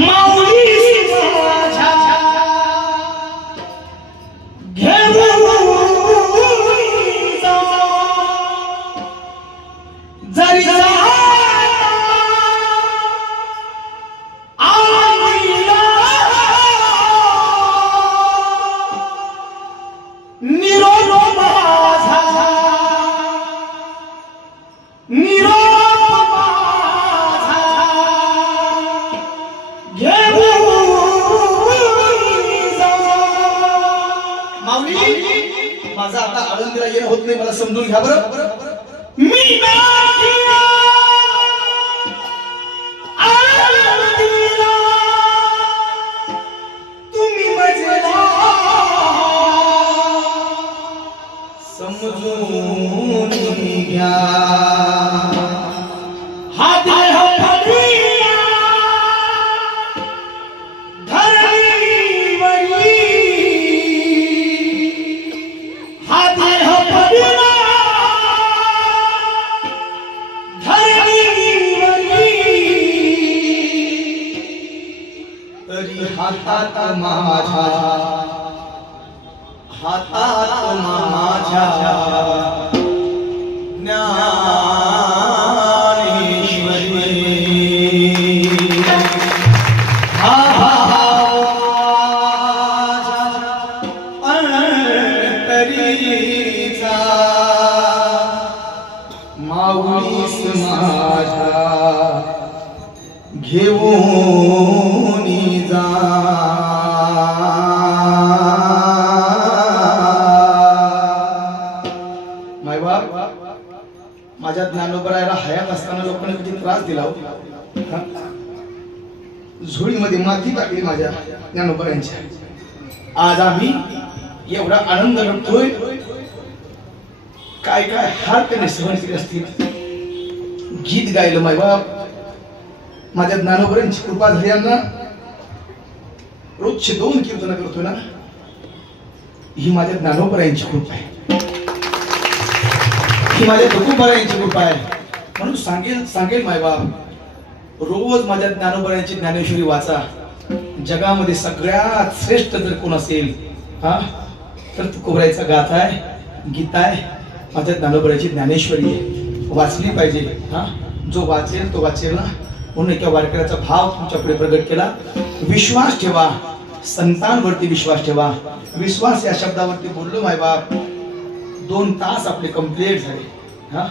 माऊली माझ्या घेऊन जा जरी निरोप माझा निरोप माझा घेऊन जा माऊली माझा आता आळंदीला येणं होत नाही मला समजून घ्या बरं मी आळंदीला तुम्ही मजेला समजून घ्या हात हरिया धरणीवरी हात हरिया धरणीवरी तरी हातात माझ्या हातात माझ्या ज्ञानेश्वरी अंतरीचा माऊलीस माझ्या घेऊन जा माझ्या ज्ञानोबरायला हयात असताना लोकांना किती त्रास दिला झोळीमध्ये माती टाकली माझ्या ज्ञानोबरायांच्या आज आम्ही एवढा आनंद लुटतोय काय काय हार त्याने सहन केले असतील गीत गायलं मायबाप माझ्या ज्ञानोबरायांची कृपा झाली यांना रोजचे 2 कीर्तन करतोय ना ही माझ्या ज्ञानोबरायांची कृपा आहे ही माझ्या तुकोबारायांची कृपा आहे म्हणून सांगेल मायबाप रोज माझ्या ज्ञानोबरायांची ज्ञानेश्वरी वाचा जगामध्ये सगळ्यात श्रेष्ठ जर कोण असेल हा तर तुकोबारायचा गाथा आहे गीता आहे माझ्या ज्ञानोबरायांची ज्ञानेश्वरी आहे वाचली पाहिजे हा जो वाचेल तो वाचेल ना म्हणून एका वारकऱ्याचा भाव तुमच्या पुढे प्रगट केला विश्वास ठेवा संतांवरती विश्वास ठेवा विश्वास या शब्दावरती बोललो मायबाप 2 तास आपले कंप्लीट झाले हा